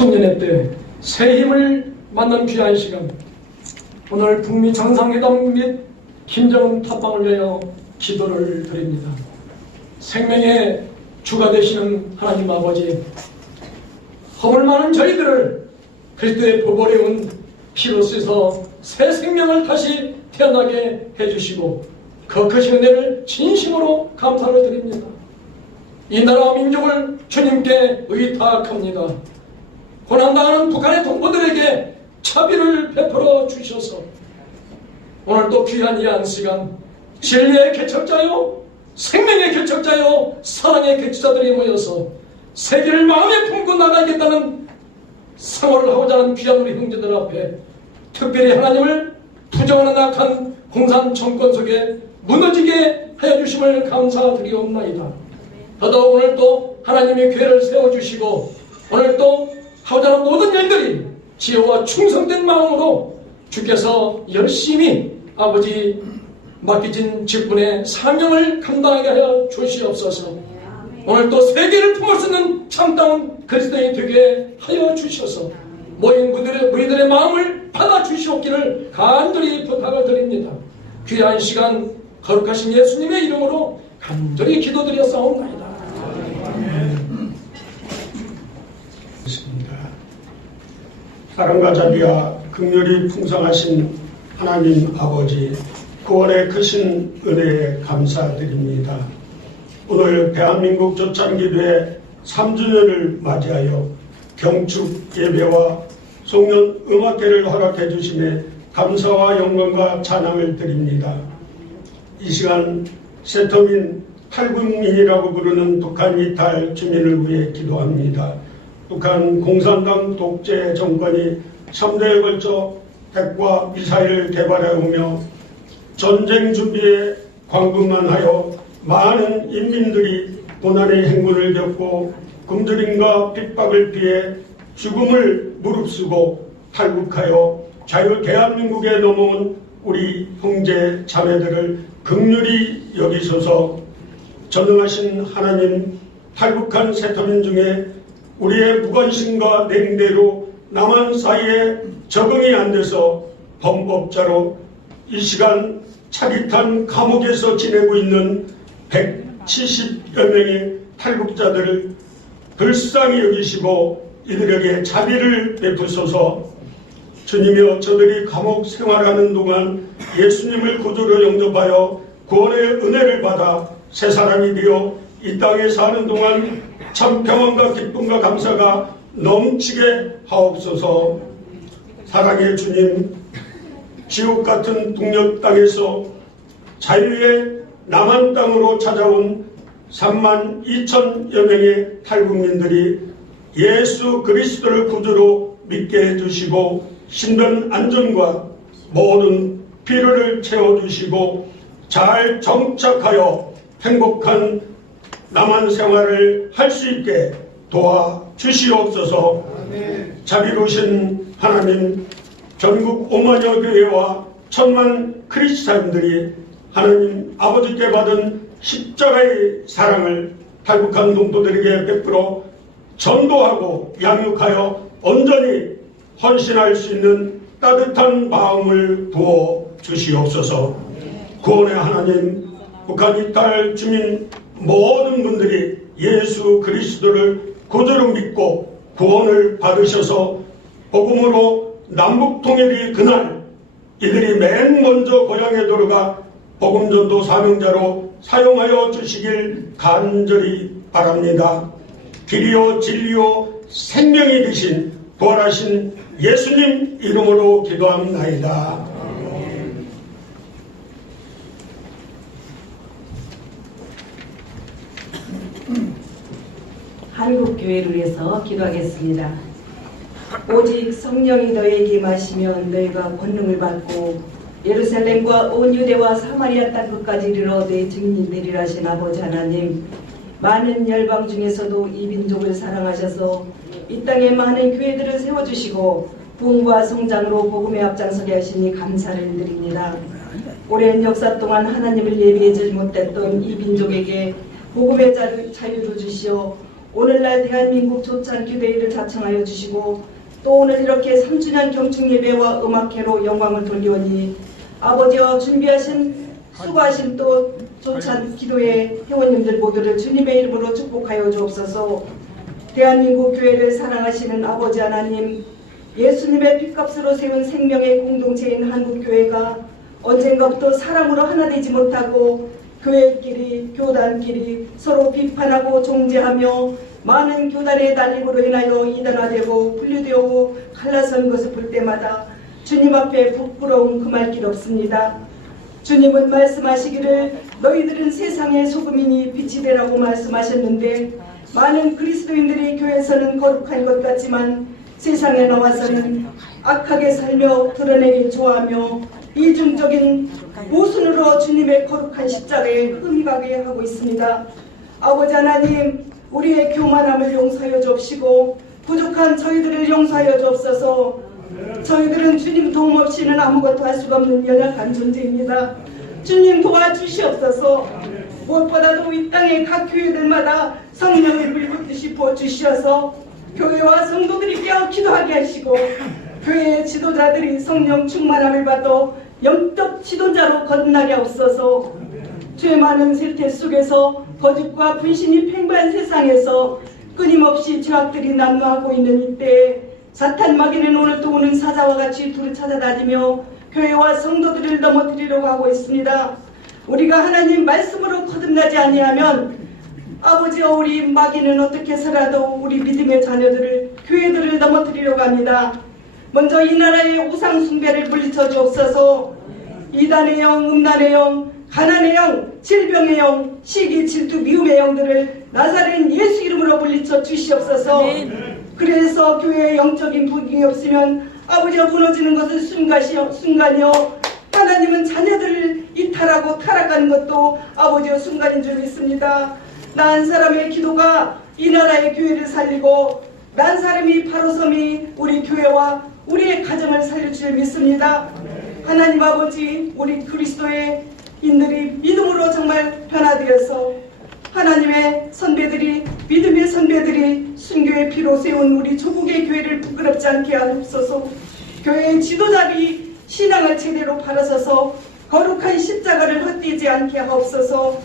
송년회 때 새 힘을 만난 귀한 시간 오늘 북미 정상회담 및 김정은 탑방을 위하여 기도를 드립니다. 생명의 주가 되시는 하나님 아버지 허물 많은 저희들을 그리스도의 보보려운 피로 쓰서 새 생명을 다시 태어나게 해주시고 그 크신 은혜를 진심으로 감사를 드립니다. 이 나라와 민족을 주님께 의탁합니다. 고난당하는 북한의 동포들에게 차비를 베풀어 주셔서 오늘 또 귀한 이 한 시간 진리의 개척자요 생명의 개척자요 사랑의 개척자들이 모여서 세계를 마음에 품고 나가겠다는 생활을 하고자 하는 귀한 우리 형제들 앞에 특별히 하나님을 부정하는 악한 공산 정권 속에 무너지게 하여 주심을 감사드리옵나이다. 더더욱 오늘 또 하나님의 교회를 세워주시고 오늘 또 하는 모든 일들이 지혜와 충성된 마음으로 주께서 열심히 아버지 맡기진 직분의 사명을 감당하게 하여 주시옵소서. 오늘 또 세계를 품을 수 있는 참다운 그리스도인이 되게 하여 주셔서 모인 분들의 우리들의 마음을 받아 주시옵기를 간절히 부탁을 드립니다. 귀한 시간 거룩하신 예수님의 이름으로 간절히 기도드렸사옵나이다. 있습니다. 사랑과 자비와 극렬이 풍성하신 하나님 아버지 구원의 크신 은혜에 감사드립니다. 오늘 대한민국 조창기도회 3주년을 맞이하여 경축 예배와 송년 음악회를 허락해 주심에 감사와 영광과 찬양을 드립니다. 이 시간 세터민 탈북민이라고 부르는 북한 이탈 주민을 위해 기도합니다. 북한 공산당 독재 정권이 3대에 걸쳐 핵과 미사일을 개발해 오며 전쟁 준비에 광분만 하여 많은 인민들이 고난의 행군을 겪고 굶주림과 핍박을 피해 죽음을 무릅쓰고 탈북하여 자유 대한민국에 넘어온 우리 형제 자매들을 극률히 여기소서 전능하신 하나님 탈북한 세터민 중에 우리의 무관심과 냉대로 남한 사이에 적응이 안 돼서 범법자로 이 시간 차깃한 감옥에서 지내고 있는 170여 명의 탈북자들을 불쌍히 여기시고 이들에게 자비를 베푸소서. 주님이여 저들이 감옥 생활하는 동안 예수님을 구주로 영접하여 구원의 은혜를 받아 새 사람이 되어 이 땅에 사는 동안 참 평안과 기쁨과 감사가 넘치게 하옵소서. 사랑의 주님 지옥 같은 북녘 땅에서 자유의 남한 땅으로 찾아온 3만 2천여 명의 탈북민들이 예수 그리스도를 구주로 믿게 해주시고 신변 안전과 모든 필요를 채워주시고 잘 정착하여 행복한 남한 생활을 할 수 있게 도와 주시옵소서. 자비로우신 하나님 전국 5만여 교회와 천만 크리스찬들이 하나님 아버지께 받은 십자가의 사랑을 탈북한 동포들에게 베풀어 전도하고 양육하여 온전히 헌신할 수 있는 따뜻한 마음을 부어 주시옵소서. 구원의 하나님 북한 이탈 주민 모든 분들이 예수 그리스도를 구주로 믿고 구원을 받으셔서 복음으로 남북 통일이 그날 이들이 맨 먼저 고향에 들어가 복음전도 사명자로 사용하여 주시길 간절히 바랍니다. 길이요 진리요 생명이 되신 부활하신 예수님 이름으로 기도합나이다. 한국 교회를 위해서 기도하겠습니다. 오직 성령이 너에게 임하시면 너희가 권능을 받고 예루살렘과 온 유대와 사마리아 땅 끝까지 이르러 내 증인 되리라 하신 아버지 하나님 많은 열방 중에서도 이 민족을 사랑하셔서 이 땅에 많은 교회들을 세워주시고 부흥과 성장으로 복음에 앞장서게 하시니 감사를 드립니다. 오랜 역사 동안 하나님을 예배하지 못했던 이 민족에게 복음의 자유- 자유를 주시어 오늘날 대한민국 조찬 기도회를 자청하여 주시고 또 오늘 이렇게 3주년 경축 예배와 음악회로 영광을 돌리오니 아버지와 준비하신 수고하신 또 조찬 기도회 회원님들 모두를 주님의 이름으로 축복하여 주옵소서. 대한민국 교회를 사랑하시는 아버지 하나님 예수님의 핏값으로 세운 생명의 공동체인 한국교회가 언젠가부터 사랑으로 하나 되지 못하고 교회끼리 교단끼리 서로 비판하고 종죄하며 많은 교단의 난립으로 인하여 이단화되고 분류되고 갈라선 것을 볼 때마다 주님 앞에 부끄러움 금할 길 없습니다. 주님은 말씀하시기를 너희들은 세상의 소금이니 빛이 되라고 말씀하셨는데 많은 그리스도인들이 교회에서는 거룩한 것 같지만 세상에 나와서는 악하게 살며 드러내기 좋아하며 이중적인 모순으로 주님의 거룩한 십자가에 흠입하게 하고 있습니다. 아버지 하나님 우리의 교만함을 용서하여 주옵시고 부족한 저희들을 용서하여 주옵소서 저희들은 주님 도움 없이는 아무것도 할 수가 없는 연약한 존재입니다. 주님 도와주시옵소서. 무엇보다도 이 땅의 각 교회들마다 성령을 물붓듯이 부어주시어서 교회와 성도들이 깨어 기도하게 하시고 교회의 지도자들이 성령 충만함을 받아 영적 지도자로 거듭나게 하옵소서. 죄 많은 세태 속에서 거짓과 분신이 팽배한 세상에서 끊임없이 죄악들이 난무하고 있는 이때에 사탄 마귀는 오늘도 오는 사자와 같이 둘을 찾아다니며 교회와 성도들을 넘어뜨리려고 하고 있습니다. 우리가 하나님 말씀으로 거듭나지 아니하면 아버지와 우리 마귀는 어떻게 살아도 우리 믿음의 자녀들을 교회들을 넘어뜨리려고 합니다. 먼저 이 나라의 우상 숭배를 물리쳐 주옵소서. 이단의 영, 음란의 영, 가난의 영, 질병의 영, 시기, 질투, 미움의 영들을 나사렛 예수 이름으로 물리쳐 주시옵소서. 그래서 교회에 영적인 부흥이 없으면 아버지가 무너지는 것은 순간이요, 순간이요. 하나님은 자녀들을 이탈하고 타락하는 것도 아버지의 순간인 줄 믿습니다. 난 사람의 기도가 이 나라의 교회를 살리고 난 사람이 바로 섬이 우리 교회와 우리의 가정을 줄 믿습니다. 하나님 아버지 우리 그리스도의 인들이 믿음으로 정말 변화되어서 하나님의 선배들이 믿음의 선배들이 순교의 피로 세운 우리 조국의 교회를 부끄럽지 않게 하옵소서 교회의 지도자들이 신앙을 제대로 바라서서 거룩한 십자가를 헛되지 않게 하옵소서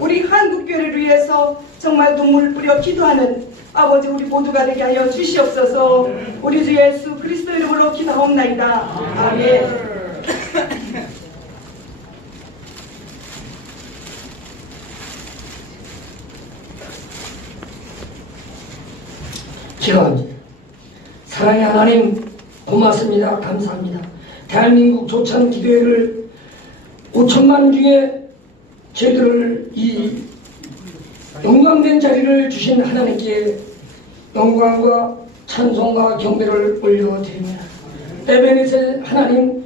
우리 한국교회를 위해서 정말 눈물 뿌려 기도하는 아버지 우리 모두가 되게 하여 주시옵소서 우리 주 예수 그리스도 이름으로 기도하옵나이다 아멘 기도합니다. 사랑의 하나님 고맙습니다. 감사합니다. 대한민국 조찬 기도회를 5천만 중에 저희들을 이 영광된 자리를 주신 하나님께 영광과 찬송과 경배를 올려드립니다. 에베네셀 하나님,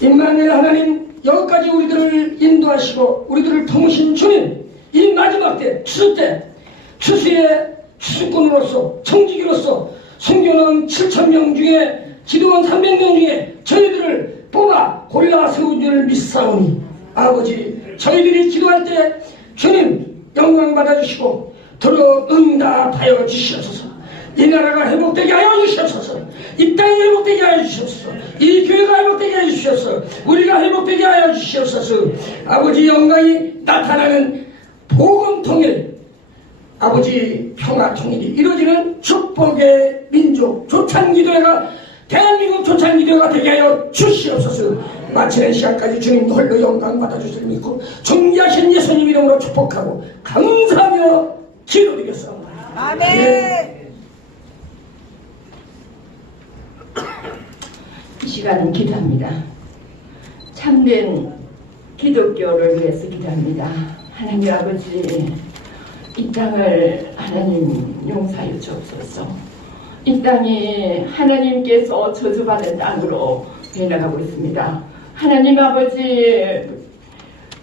임마누엘 하나님, 여기까지 우리들을 인도하시고 우리들을 통신 주님, 이 마지막 때, 추수 때, 추수의 추수꾼으로서 청지기로서 순교는 7천명 중에 기도원 300명 중에 저희들을 뽑아 골라 세운 줄을 믿사오니 아버지 저희들이 기도할 때 주님 영광 받아주시고 들어 응답하여 주시옵소서. 이 나라가 회복되게 하여 주시옵소서. 이 땅이 회복되게 하여 주시옵소서. 이 교회가 회복되게 하여 주시옵소서. 우리가 회복되게 하여 주시옵소서. 아버지 영광이 나타나는 복음 통일 아버지 평화 통일이 이루어지는 축복의 민족 조찬기도회가 대한민국 조찬기도회가 되게 하여 주시옵소서 마치는 시간까지 주님 홀로 영광 받아주실 믿고 존귀하신 예수님 이름으로 축복하고 감사하며 기도드리겠습니다 아멘. 이 시간은 기도합니다. 참된 기독교를 위해서 기도합니다. 하나님 아버지, 이 땅을 하나님 용서하여 주옵소서. 이 땅이 하나님께서 저주받은 땅으로 변해가고 있습니다. 하나님 아버지,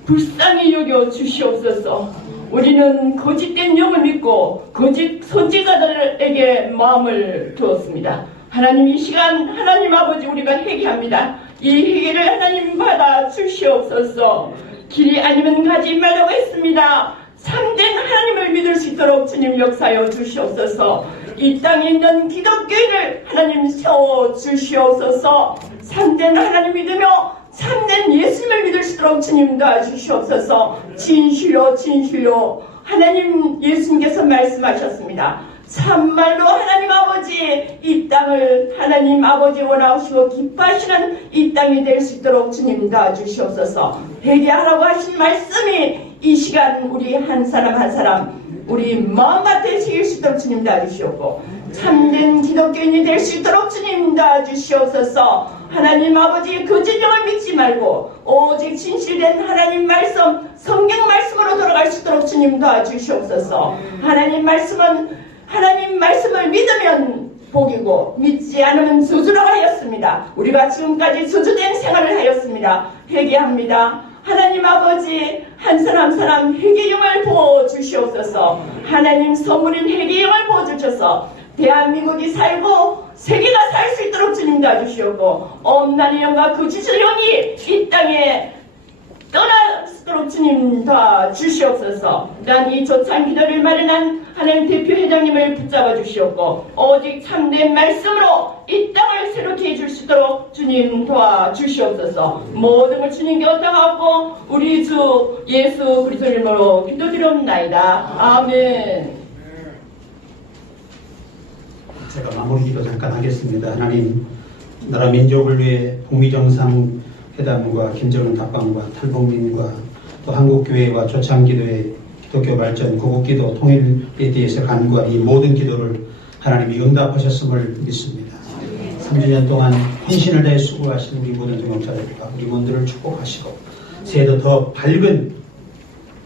불쌍히 여겨 주시옵소서. 우리는 거짓된 영을 믿고 거짓 선지자들에게 마음을 두었습니다. 하나님 이 시간 하나님 아버지 우리가 회개합니다. 이 회개를 하나님 받아 주시옵소서. 길이 아니면 가지 말라고 했습니다. 참된 하나님을 믿을 수 있도록 주님 역사여 주시옵소서. 이 땅에 있는 기독교인을 하나님 세워 주시옵소서. 참된 하나님 믿으며 참된 예수님을 믿을 수 있도록 주님 도와주시옵소서. 진실로 진실로 하나님 예수님께서 말씀하셨습니다. 참말로 하나님 아버지 이 땅을 하나님 아버지 원하시고 기뻐하시는 이 땅이 될 수 있도록 주님 도와주시옵소서 회개하라고 하신 말씀이 이 시간 우리 한 사람 한 사람 우리 마음밭에 새길 수 있도록 주님 도와주시옵고 참된 기독교인이 될 수 있도록 주님 도와주시옵소서 하나님 아버지의 그 진영을 믿지 말고 오직 진실된 하나님 말씀 성경 말씀으로 돌아갈 수 있도록 주님 도와주시옵소서 하나님 말씀은 하나님 말씀을 믿으면 복이고 믿지 않으면 저주라고 하였습니다. 우리가 지금까지 저주된 생활을 하였습니다. 회개합니다. 하나님 아버지 한 사람 한 사람 회개용을 부어 주시옵소서. 하나님 선물인 회개용을 부어 주셔서 대한민국이 살고 세계가 살 수 있도록 주님 도와주시옵고 엄난의 영과 그 지수의 영이 이 땅에 떠나도록 주님 도와주시옵소서. 난 이 조찬 기도를 마련한 하나님 대표 회장님을 붙잡아 주시옵고 오직 참된 말씀으로 이 땅을 새롭게 해줄 수 있도록 주님 도와 주시옵소서. 모든 걸 주님께 얻어가고 우리 주 예수 그리스도 이름으로 기도드리옵나이다. 아멘. 제가 마무리 기도 잠깐 하겠습니다. 하나님, 나라 민족을 위해 북미 정상 회담과 김정은 답방과 탈북민과 또 한국교회와 조창기도회 기독교 발전, 구국기도 통일에 대해서 간구한 이 모든 기도를 하나님이 응답하셨음을 믿습니다. 3주년 동안 헌신을 다해 수고하신 우리 모든 동역자들과 우리 원들을 축복하시고 새해도 더 밝은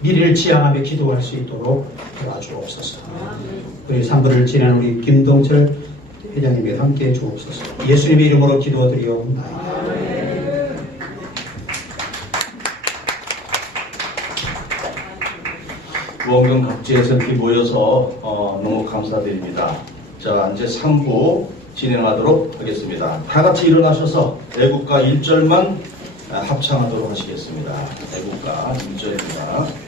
미래를 지향하며 기도할 수 있도록 도와주옵소서. 우리 3부를 지낸 우리 김동철 회장님과 함께 해 주옵소서. 예수님의 이름으로 기도드리옵나이다. 무언경 각지에서 이렇게 모여서 어, 너무 감사드립니다. 자, 이제 3부 진행하도록 하겠습니다. 다 같이 일어나셔서 애국가 1절만 합창하도록 하시겠습니다. 애국가 1절입니다.